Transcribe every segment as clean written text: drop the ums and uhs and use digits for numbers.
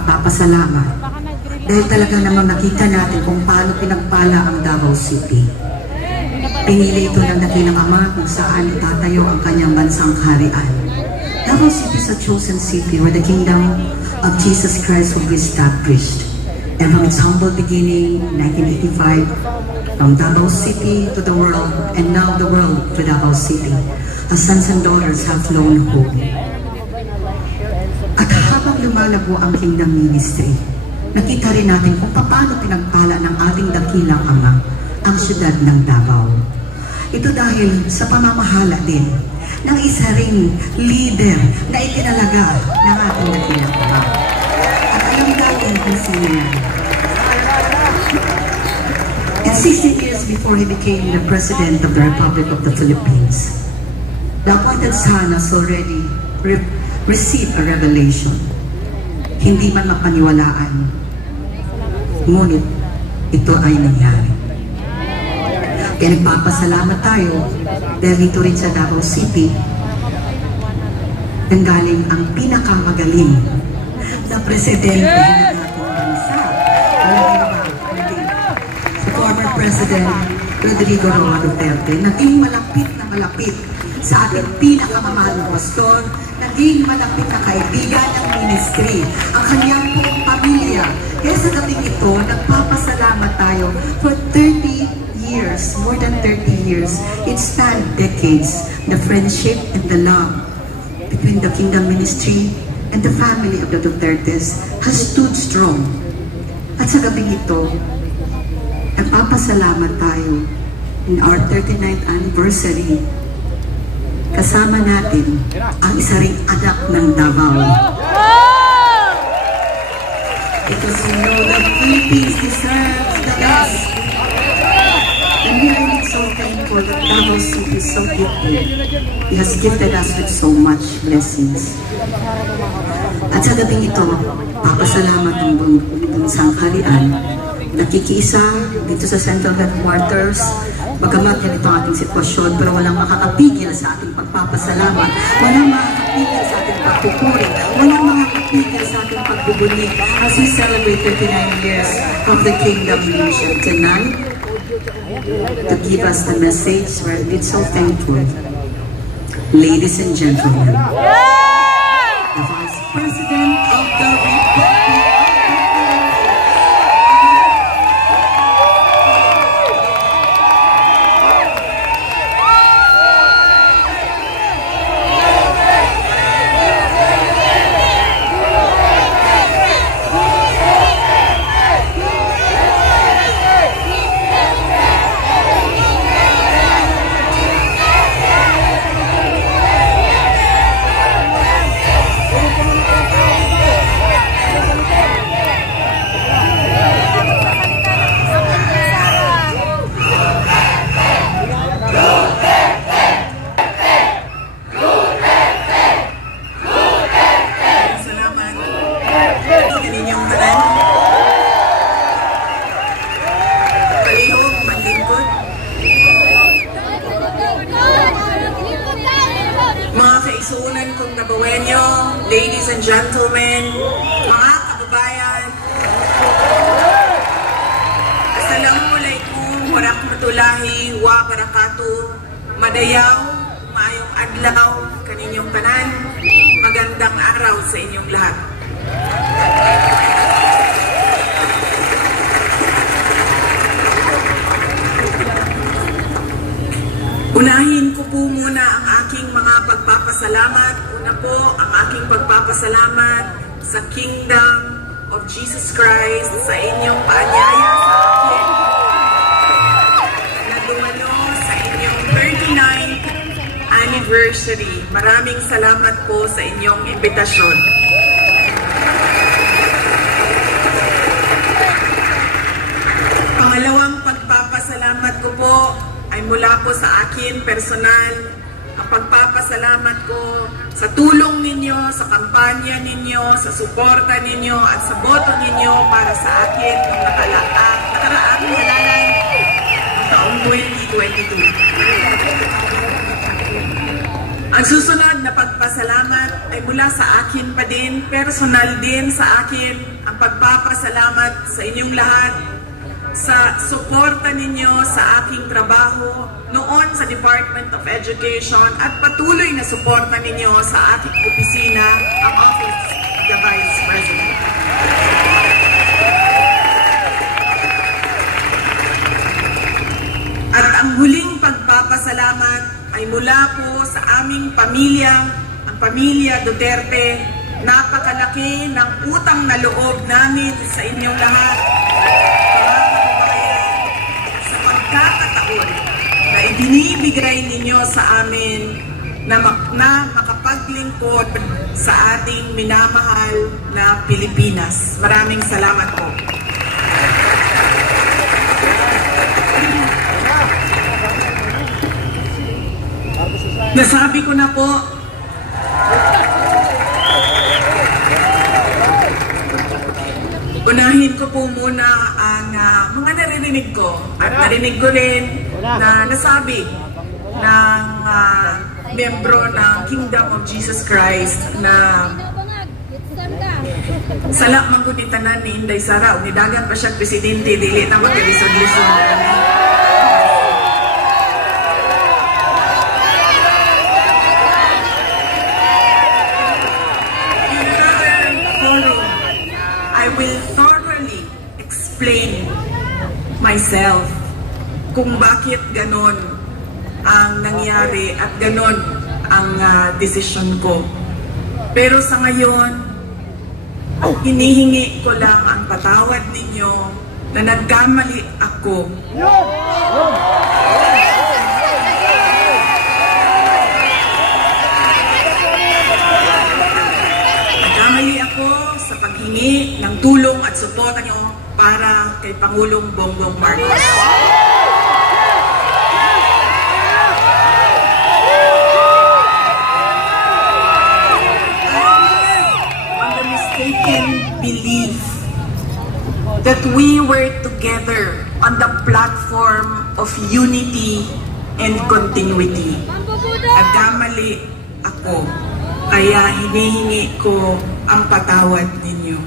pagpapasalamat dahil talaga namang nakita natin kung paano pinagpala ang Davao City. Pinili ito ng dakilang Ama kung saan tatayo ang kanyang bansang kaharian. Davao City is a chosen city where the kingdom of Jesus Christ will be established. And from its humble beginning, 1985, from Davao City to the world, and now the world to Davao City, as sons and daughters have flown home. At habang lumalago ang Kingdom Ministry, nakita rin natin kung paano pinagpala ng ating dakilang Ama ang syudad ng Davao. Ito dahil sa pamamahala din ng isa ring leader na itinalaga ng ating dakilang Ama. At alam natin kung sino yan. And 16 years before he became the President of the Republic of the Philippines, the appointed son has already received a revelation. Hindi man mapaniwalaan, ngunit ito ay nangyari. Kaya nagpapasalamat tayo dahil dito rin sa Davao City nanggaling ang pinakamagaling na presidente ng ating bansa. Si former President Rodrigo Roa Duterte, naging malapit na malapit sa ating pinakamamahal na pastor, naging malapit na kaibigan ng ministry, ang kanyang buong pamilya. Kaya sa gabing ito, nagpapasalamat tayo for 30 years, more than 30 years. It spanned decades. The friendship and the love between the Kingdom Ministry and the family of the Dutertes has stood strong. At sa gabing ito, nagpapasalamat tayo in our 39th anniversary. Kasama natin ang isa ring anak ng Davao. Because we know that Philippines deserves the best. And we are so thankful that Davao City is so gifted. He has gifted us with so much blessings. At sa gabing ito, papasalamat ng bansang kaharian, nakikiisa dito sa Central Headquarters. Bagamat ganito ang ating sitwasyon, pero walang makakapigil sa ating pagpapasalamat, walang makakapigil sa ating pagpupuri, walang makakapigil sa ating pagbubuli as we celebrate 39 years of the Kingdom Mission tonight. To give us the message, we're indeed so thankful. Ladies and gentlemen, the Vice President of the Republic. Ladies and gentlemen, mga kababayan, Assalamualaikum warahmatullahi wabarakatuh. Madayaw, maayong adlaw kaninyong tanan, magandang araw sa inyong lahat. Unahin ko po muna ang aking mga pagpapasalamat. Una po ang aking pagpapasalamat sa Kingdom of Jesus Christ sa inyong paanyaya sa akin na dumalo sa inyong 39th anniversary. Maraming salamat po sa inyong imbitasyon. Pangalawang pagpapasalamat ko po ay mula po sa akin personal. Ang pagpapasalamat ko sa tulong ninyo, sa kampanya ninyo, sa suporta ninyo at sa boto ninyo para sa akin ng nakaraang halalan ng taong 2022. Ang susunod na pagpasalamat ay mula sa akin pa din, personal din sa akin, ang pagpapasalamat sa inyong lahat sa suporta ninyo sa aking trabaho noon sa Department of Education at patuloy na suporta ninyo sa aking opisina, ang Office of the Vice President. At ang huling pagpapasalamat ay mula po sa aming pamilya, ang pamilya Duterte. Napakalaki ng utang na loob namin sa inyong lahat, mga kababayan, sa pagkakataon na ibinibigay ninyo sa amin na makapaglingkod sa ating minamahal na Pilipinas. Maraming salamat po. Nasabi ko na po, unahin ko po muna ang mga naririnig ko at narinig ko rin na nasabi ng membro ng Kingdom of Jesus Christ na salak magkutitanan ni Inday Sara, unidagan pa siya presidente, dili na magkalisod-lisod. Explain myself kung bakit ganon ang nangyari at ganon ang desisyon ko. Pero sa ngayon, hinihingi ko lang ang patawad ninyo na nagkamali ako. Nagkamali ako sa paghingi ng tulong at suporta niyo para kay Pangulong Bongbong Marcos. On the mistaken belief that we were together on the platform of unity and continuity. Nagkamali ako, kaya hinihingi ko ang patawad ninyo.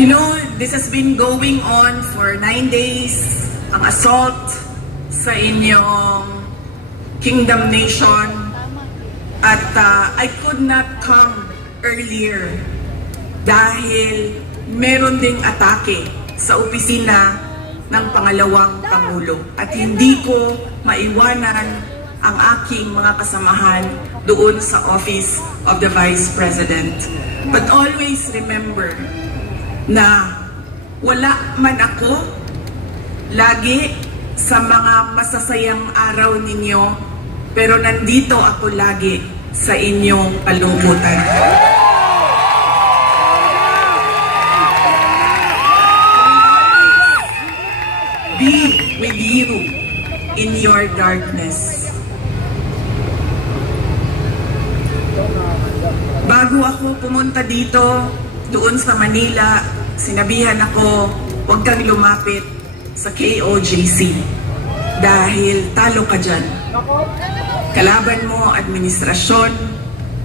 You know, this has been going on for 9 days, ang assault sa inyong Kingdom Nation, at I could not come earlier dahil meron ding atake sa opisina ng pangalawang Pangulo at hindi ko maiwanan ang aking mga kasamahan doon sa Office of the Vice President. But always remember na wala man ako lagi sa mga masasayang araw ninyo, pero nandito ako lagi sa inyong kalungkutan. Be with you in your darkness. Bago ako pumunta dito, doon sa Manila, sinabihan ako, huwag kang lumapit sa KOJC dahil talo ka dyan. Kalaban mo administrasyon,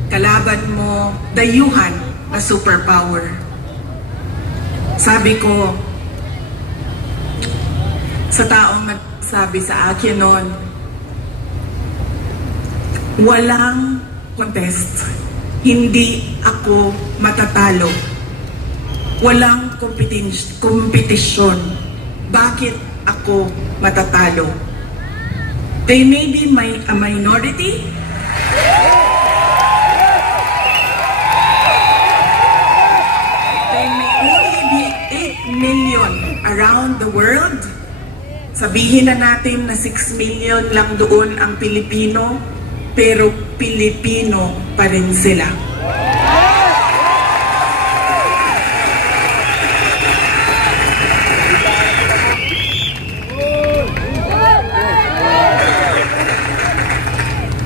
kalaban mo dayuhan na superpower. Sabi ko sa taong nagsabi sa akin noon, walang contest. Hindi ako matatalo. Walang kompetisyon. Bakit ako matatalo? They may be a minority. They may only be 8 million around the world. Sabihin na natin na 6 million lang doon ang Pilipino, pero Pilipino pa rin sila.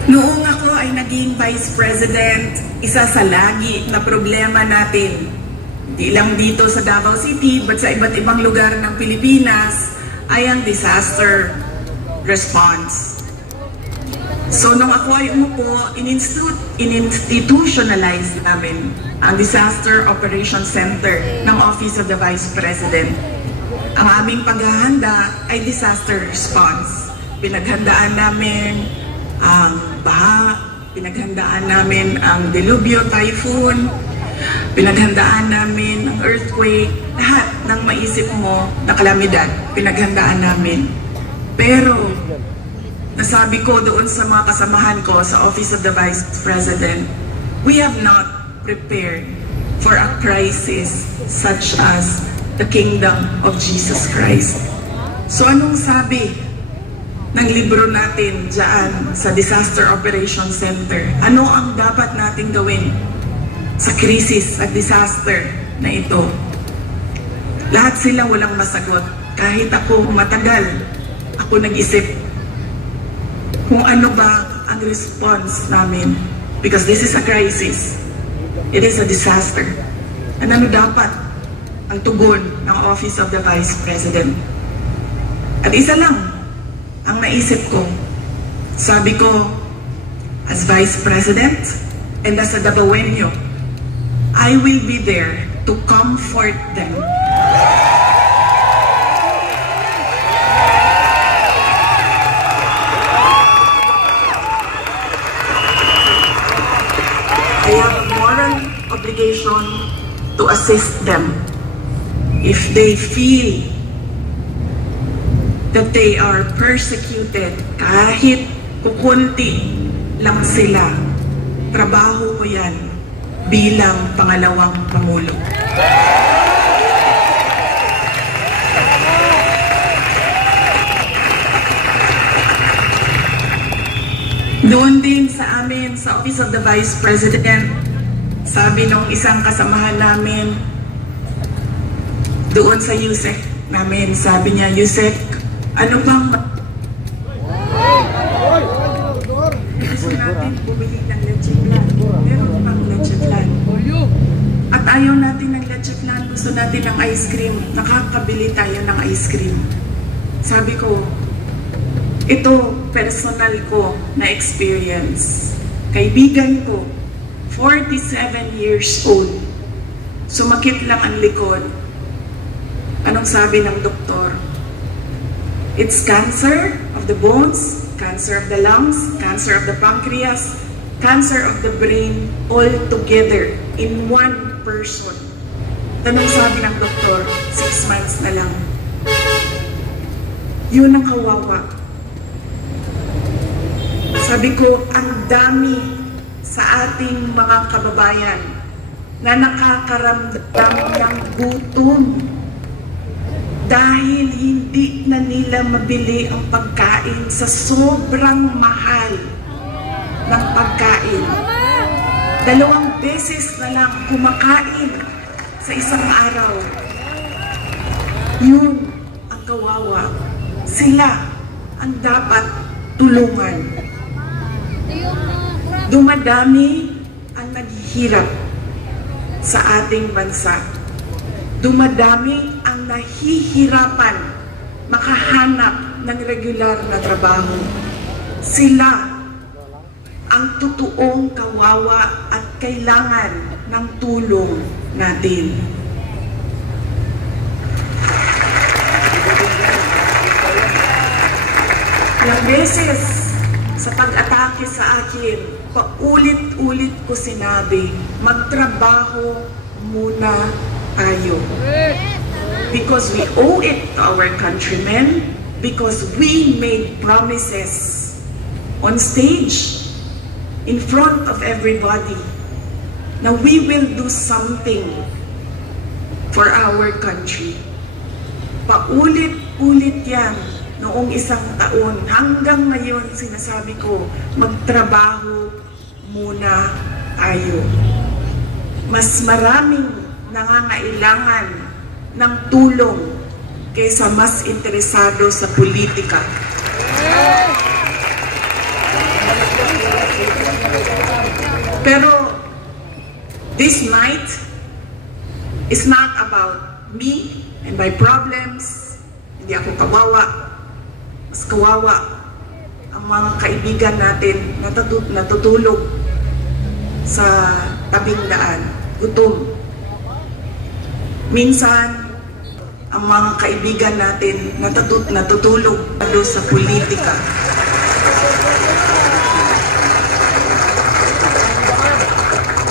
Noong ako ay naging Vice President, isa sa lagi na problema natin di lang dito sa Davao City, but sa iba't ibang lugar ng Pilipinas, ay ang disaster response. So nung ako ay umupo, in-institutionalize namin ang Disaster Operations Center ng Office of the Vice President. Ang aming paghahanda ay disaster response. Pinaghandaan namin ang baha, pinaghandaan namin ang delubyo, typhoon, pinaghandaan namin ang earthquake, lahat ng maisip mo na kalamidad, pinaghandaan namin. Pero, nasabi ko doon sa mga kasamahan ko sa Office of the Vice President, we have not prepared for a crisis such as the Kingdom of Jesus Christ. So anong sabi ng libro natin dyan sa Disaster Operations Center? Ano ang dapat natin gawin sa krisis at disaster na ito? Lahat sila walang masagot. Kahit ako matagal, ako nag-isip kung ano ba ang response namin. Because this is a crisis. It is a disaster. And ano dapat ang tugon ng Office of the Vice President? At isa lang ang naisip ko. Sabi ko, as Vice President and as a Davaoenyo, I will be there to comfort them. I have a moral obligation to assist them if they feel that they are persecuted. Kahit kukunti lang sila, trabaho ko yan bilang pangalawang Pangulo. Doon din sa amin, sa Office of the Vice President, sabi nung isang kasamahan namin, doon sa USEC namin, sabi niya, USEC, ano bang gusto natin bumili ng leche plan? Meron pang leche plan. At ayaw natin ng leche plan, gusto natin ng ice cream. Nakakabili tayo ng ice cream. Sabi ko, ito, personal ko na experience. Kaibigan ko, 47 years old. Sumakit lang ang likod. Anong sabi ng doktor? It's cancer of the bones, cancer of the lungs, cancer of the pancreas, cancer of the brain, all together in one person. Anong sabi ng doktor? 6 months na lang. Yun ang kawawa. Sabi ko, ang dami sa ating mga kababayan na nakakaramdam ng gutom dahil hindi na nila mabili ang pagkain sa sobrang mahal ng pagkain. 2 beses na lang kumakain sa isang araw. Yun ang kawawa. Sila ang dapat tulungan. Dumadami ang naghihirap sa ating bansa. Dumadami ang nahihirapan makahanap ng regular na trabaho. Sila ang totoong kawawa at kailangan ng tulong natin. Ilang beses sa pag-atake sa akin, paulit-ulit ko sinabi, magtrabaho muna tayo. Because we owe it to our countrymen, because we made promises on stage, in front of everybody, na we will do something for our country. Paulit-ulit yan. Noong 1 taon, hanggang ngayon sinasabi ko, magtrabaho muna tayo. Mas maraming nangangailangan ng tulong kaysa mas interesado sa politika. Pero this night, is not about me and my problems. Hindi ako kawawa. Mas kawawa ang mga kaibigan natin na natutulog sa tabing daan, gutom. Minsan, ang mga kaibigan natin natutulog sa politika.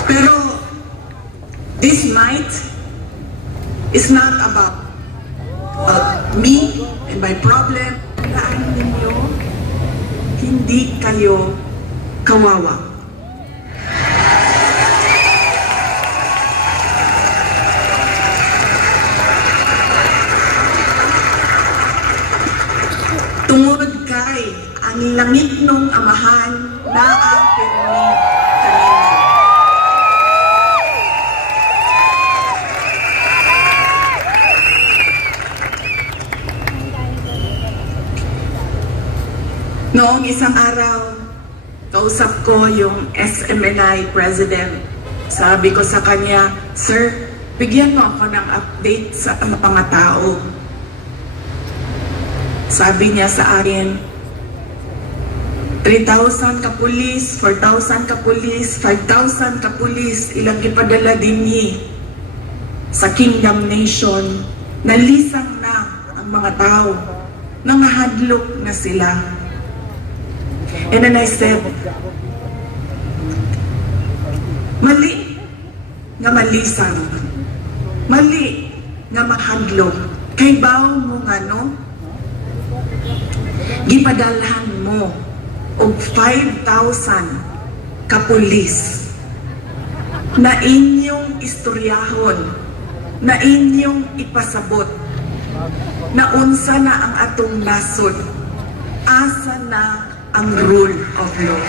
Pero this night is not about me and my problem. Tandaan ninyo, hindi kayo kawawa. Tungod kay ang langit nung amahan na ang pirmi kanina. Noong isang araw, kausap ko yung SMNI President. Sabi ko sa kanya, "Sir, bigyan mo ako ng update sa mga tao." Sabi niya sa akin, 3,000 ka pulis, 4,000 ka pulis, 5,000 ka pulis, ilang ipadala din niya sa Kingdom Nation. Nalisang na ang mga tao, nangahadlok na sila. And then I said, mali nga malisang, mali nga mahadlok, kay baw mo nga no? Gipadalhan mo og 5,000 ka pulis na inyong istoryahon, na inyong ipasabot na unsa na ang atong nasod, asa na ang rule of law.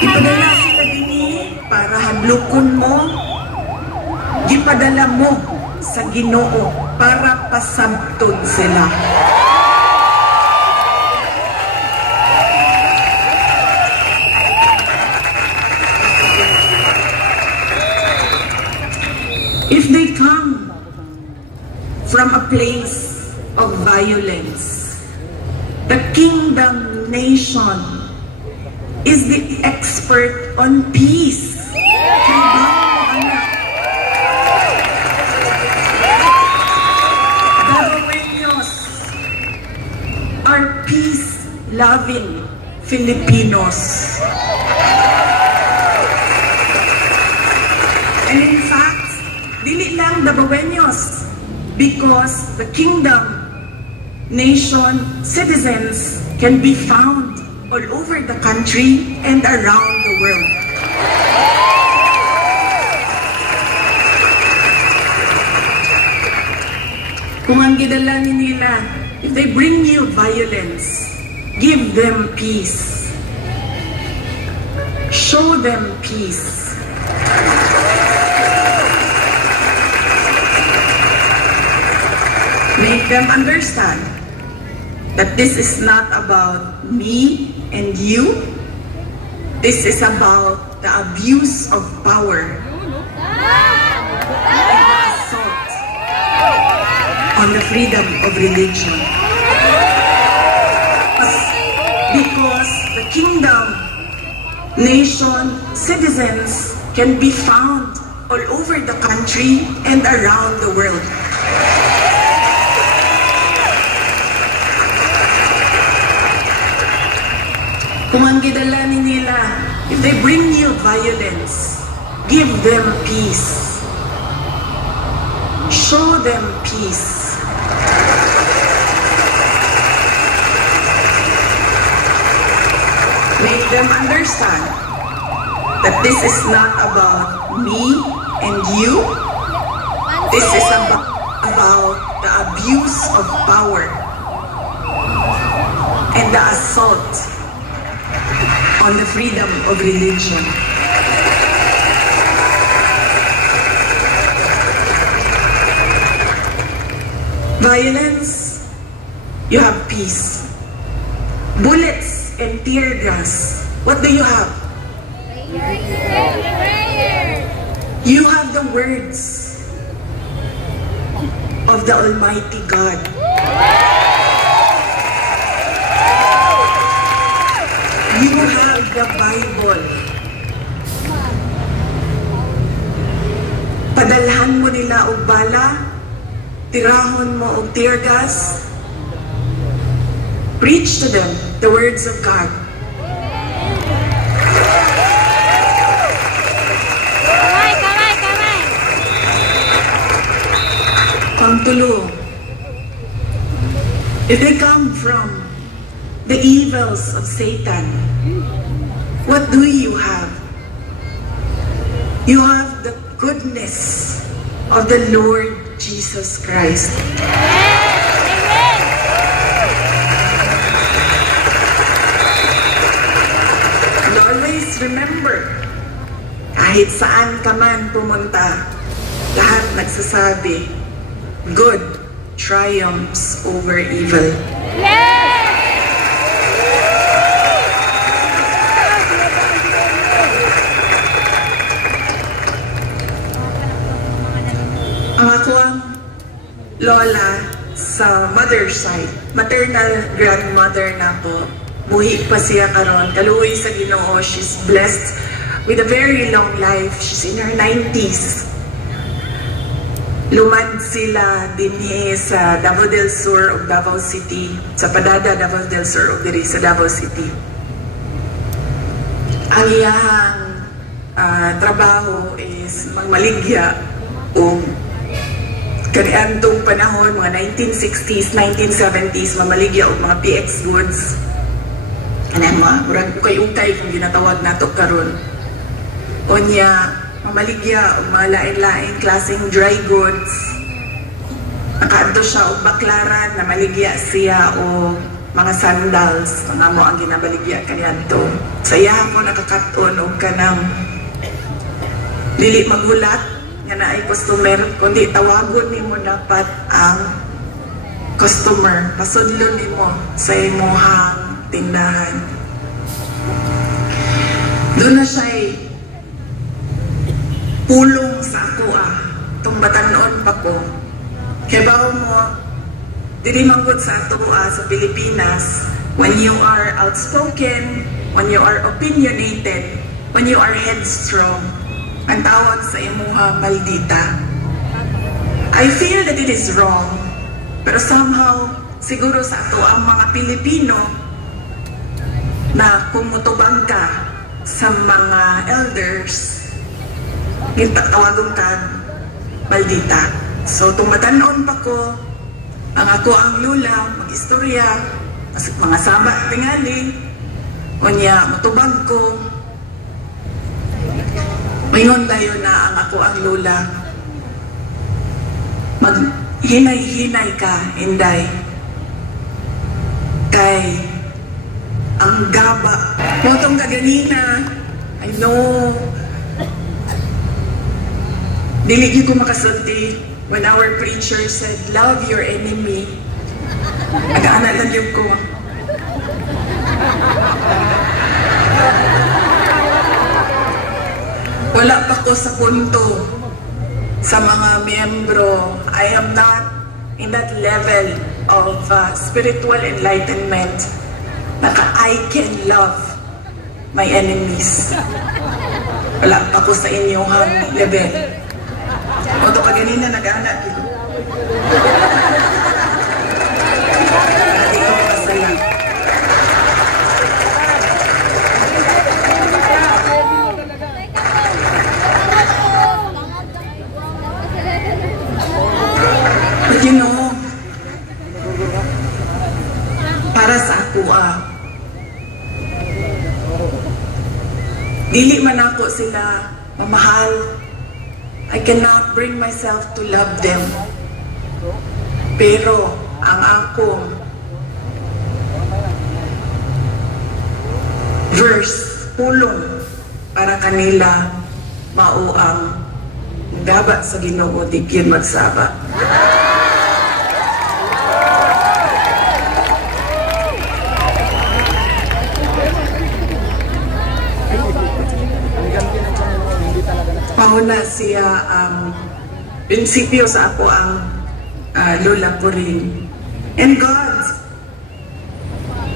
Ipadala sila din para hadlokon mo, gipadala mo sa Ginoo para pasabton sila. If they come from a place of violence, the Kingdom Nation is the expert on peace. Dalaweños are peace-loving Filipinos. And in fact, dili lang Dabaweños, because the Kingdom Nation citizens can be found all over the country and around the world. Kung ang gidalanin nila, if they bring you violence, give them peace. Show them peace. Make them understand that this is not about me and you. This is about the abuse of power and the assault on the freedom of religion. Because the Kingdom Nation citizens can be found all over the country and around the world. Kung ang gidalanin nila, if they bring you violence, give them peace. Show them peace. Make them understand that this is not about me and you. This is about the abuse of power and the assault on the freedom of religion. Violence, you have peace. bullets and tear gas, what do you have? You have the words of the Almighty God. You have the Bible. Padalhan mo nila og bala, tirahon mo og tear gas. Preach to them the words of God. Pangtulo, if they come from the evils of Satan, what do you have? You have the goodness of the Lord Jesus Christ. And always remember, kahit saan ka man pumunta, lahat nagsasabi, good triumphs over evil. Ang ako ang lola sa mother's side, maternal grandmother na po. Buhi pa siya karon, kaluoy sa Ginoo. She's blessed with a very long life. She's in her 90s. Lumad sila dinhi sa Davao del Sur o Davao City, sa Padada Davao del Sur o diri sa Davao City. Ang iyang trabaho is magmaligya o kaniadtong panahon, mga 1960s, 1970s, mamaligya o mga PX goods. Kanan mga, murag ko kay utay kung ginatawag nato karon. O niya, mamaligya o mga lain-lain klaseng dry goods. Nakaadto siya o baklaran, na maligya siya o mga sandals, mga mo ang ginabaligya kaniadto. Saya ako nakakaton o kanang dili magulat nga na ay customer, kundi tawagon nimo dapat ang customer, pasudlon nimo sa imong tindahan. Doon na siya'y pulong sa ako itong batanon pa ko. Kaya bago mo, dili manggod sa ato sa Pilipinas, when you are outspoken, when you are opinionated, when you are headstrong, ang tawag sa imuha maldita. I feel that it is wrong, pero somehow, siguro sa ato ang mga Pilipino na kung mutubang ka sa mga elders, tawagon ka maldita. So, tumatanon pa ko, ang ako ang lula, mag-istorya, mga sama tingali, kunya mutubang ko, mayon tayo na ang ako ang lula. Maghinay-hinay ka, Inday. Kay ang gaba. Motong kaganina, I know, dili ko makasulti when our preacher said, love your enemy. Nag-aana lang yun ko. Wala pa ko sa punto sa mga miyembro. I am not in that level of spiritual enlightenment na I can love my enemies. Wala pa ko sa inyong level. O ito pa ganina nag-anak yun. But you know, para sa ako dili man ako sila mamahal. I cannot bring myself to love them. Pero ang akong verse, pulong para kanila, mao ang dapat sa Ginoo di gyud magsaba. mao na siya ang prinsipyo sa ako ang lola ko rin. And God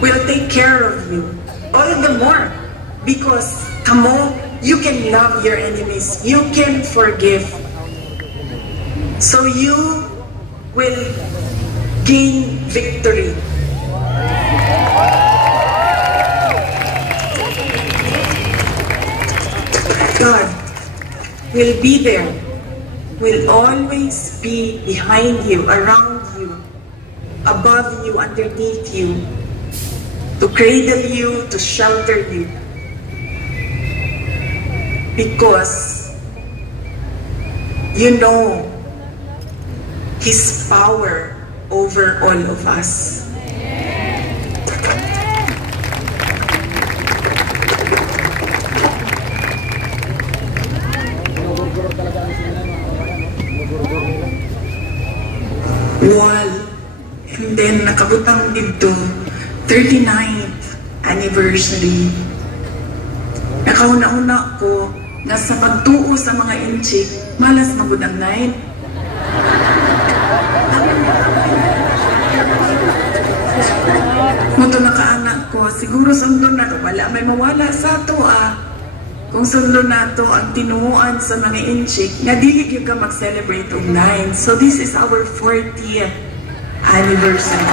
will take care of you all the more because kamo, you can love your enemies, you can forgive, so you will gain victory. God will be there, will always be behind you, around you, above you, underneath you, to cradle you, to shelter you. Because you know His power over all of us. Wall, and then nakabutang dito 39th anniversary. Nakauna-una ko na sa pagtuo sa mga inchik, malas magudang night. Muto nakaanak ko, siguro sundon na to, wala may mawala sa to Kung sundon na to ang tinuuan sa mga inchik, nga dili gyud ka mag-celebrate og 9. So this is our 40th anniversary.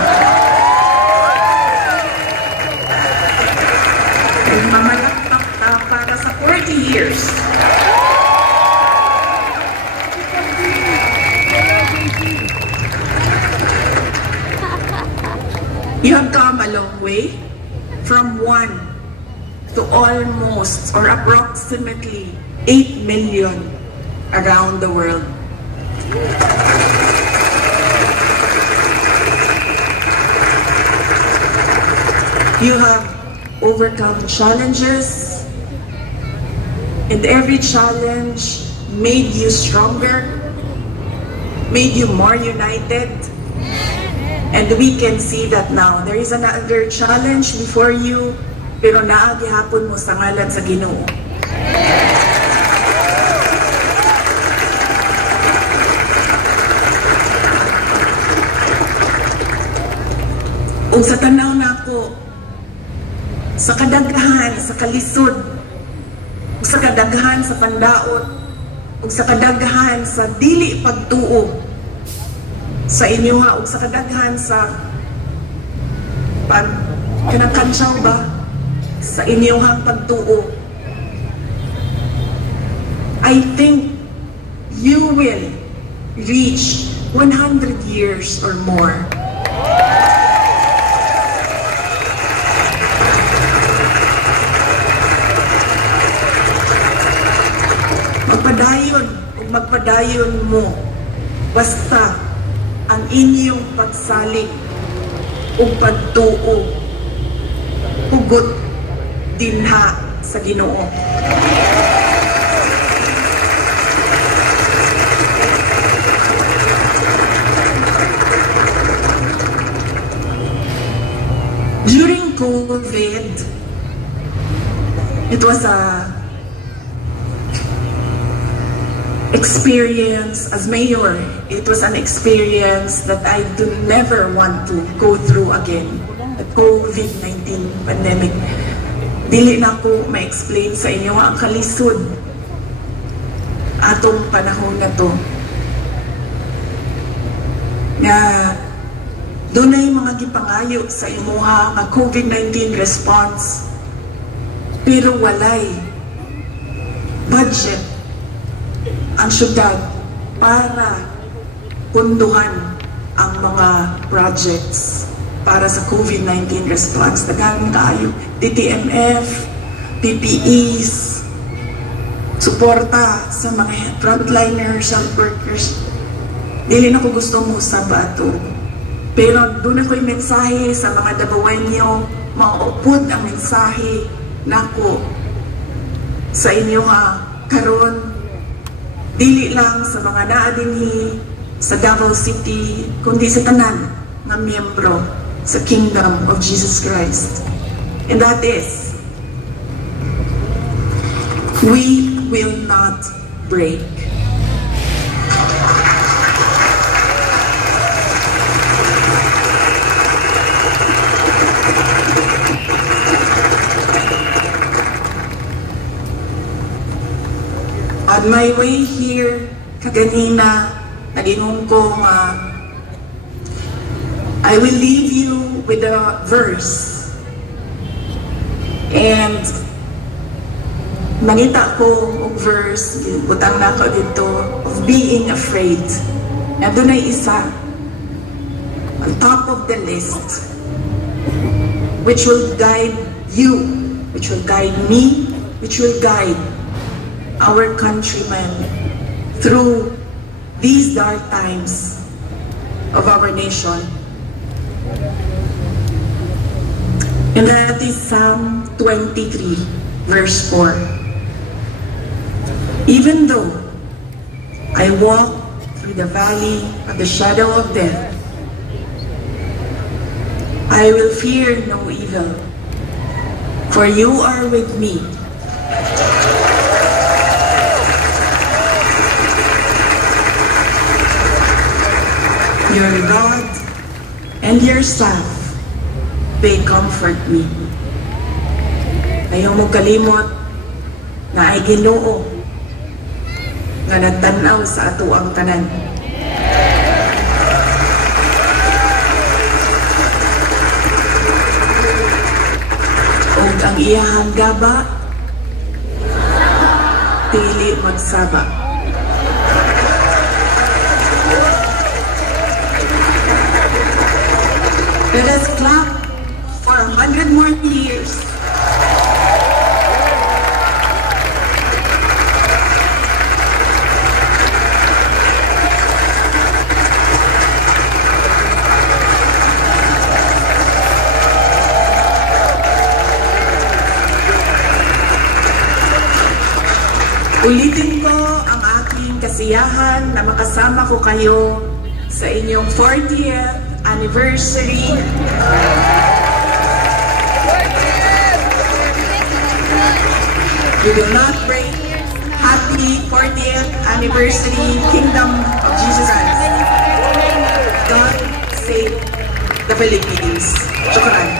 And mamalakpak ta para sa 40 years. You have come a long way from 1 to almost or approximately 8 million around the world. You have overcome challenges, and every challenge made you stronger, made you more united. And we can see that now. There is another challenge before you, pero naagihapon mo sa ngalan sa Ginoo. Ug sa tanaw nako, sa kadaghahan, sa kalisod, ug sa kadaghahan sa pandaot, ug sa kadaghahan sa dili pagtuo sa inyo ug sa kadaghan sa kinakansyaw ba sa inyong pagtuo, I think you will reach 100 years or more. Magpadayon mo basta ang inyong pagsalig o pagtuo hugot dinha sa Ginoo. During COVID, it was a experience as mayor. It was an experience that I do never want to go through again. The COVID-19 pandemic. Dili na ko ma-explain sa inyo ang kalisod atong panahon na to. Na dunay mga gipangayo sa imuha nga COVID-19 response, pero walay budget ang syudad para punduhan ang mga projects para sa COVID-19 response. Daghang kaayo DTMF, PPEs, suporta sa mga frontliners, health workers. Dili na ko gusto mo sa bato, pero doon ako'y mensahe sa mga Dabawenyo, maupod ang mensahe nako sa inyo karon. Dili lang sa mga naa dinhi sa Davao City, kundi sa tanan nga miyembro sa Kingdom of Jesus Christ. And that is, we will not break. On my way here, kaganina, nagingon ko I will leave you with a verse. And manita ko og verse, butang na ko dito, of being afraid. Na doon ay isa, on top of the list, which will guide you, which will guide me, which will guide our countrymen through these dark times of our nation. And that is Psalm 23, verse 4. Even though I walk through the valley of the shadow of death, I will fear no evil, for you are with me. Your rod and your staff, they comfort me. Ayaw mo kalimot na ay Ginoo nga nagtanaw sa ato ang tanan. O ang iyahang gaba, dili magsaba. Let us clap for 100 more years. Ulitin ko ang aking kasiyahan na makasama ko kayo sa inyong 40th anniversary. You will not break. Happy 40th anniversary, Kingdom of Jesus Christ. God save the Philippines. Shukran.